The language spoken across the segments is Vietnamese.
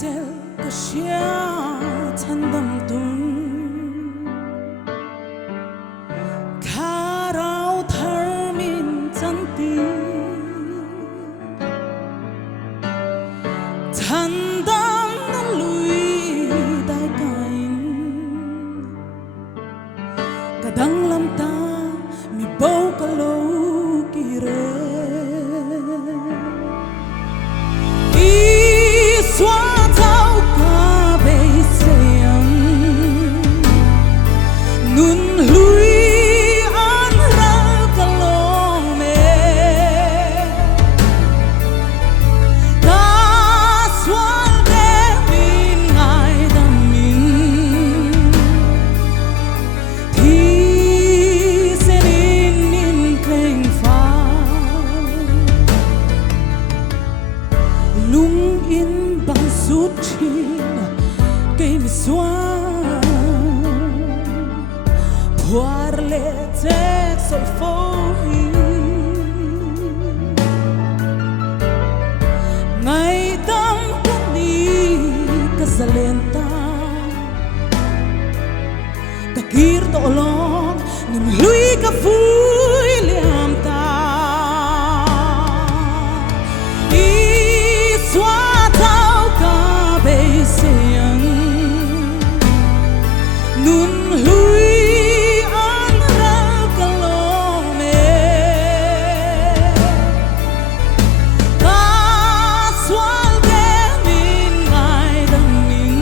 tel kashia thandam tun kharau tharmin chanti thandam na lui dai kain kadang lam ta mi bau ka lo ki re xóa thao cả bể sương nun lui an ra cả lô mê ta xóa để min ngài đam min thì sẽ nên min keng pha lung in bằng suốt chín cây mi xóa puar lệ tek sol phôi ngày tâm con đi cả zalenta cả kir to long nim lui cả vui liam ta xóa thao cả bể sương nun lui an ra cả lô mê ta xóa để min ngài đam min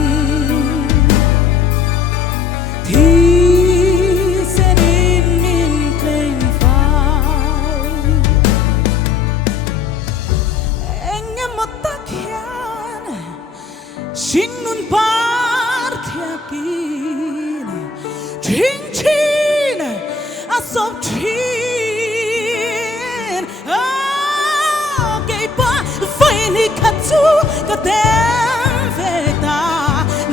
thì sẽ nên min keng phai anh em một xin nun par thia kin ching chin a sop chin a ke pa vai ni khatsu ka tem ve ta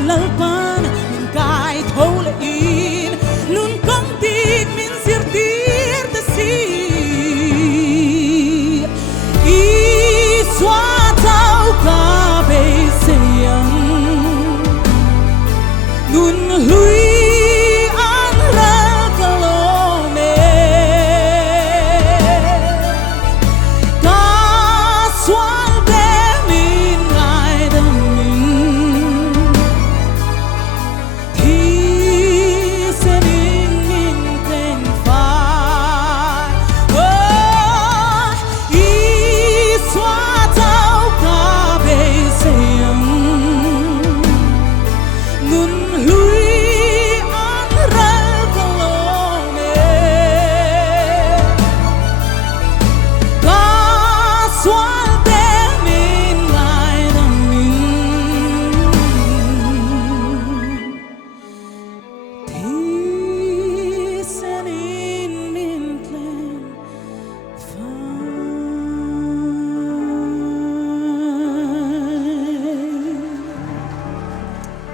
lalpan min kai thole in nun kong tik min sir tir ta si I xóa thao cả bể sương nun lui an ra cả lô mê ta xóa để min ngài đam min thì sẽ nên min keng phai I xóa thao cả bể sương nun lui an ra cả lô mê ta xóa để min ngài đam min thì sẽ nên min keng phai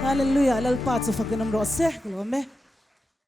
Hallelujah, lal pat sa faganam ro se, kalome.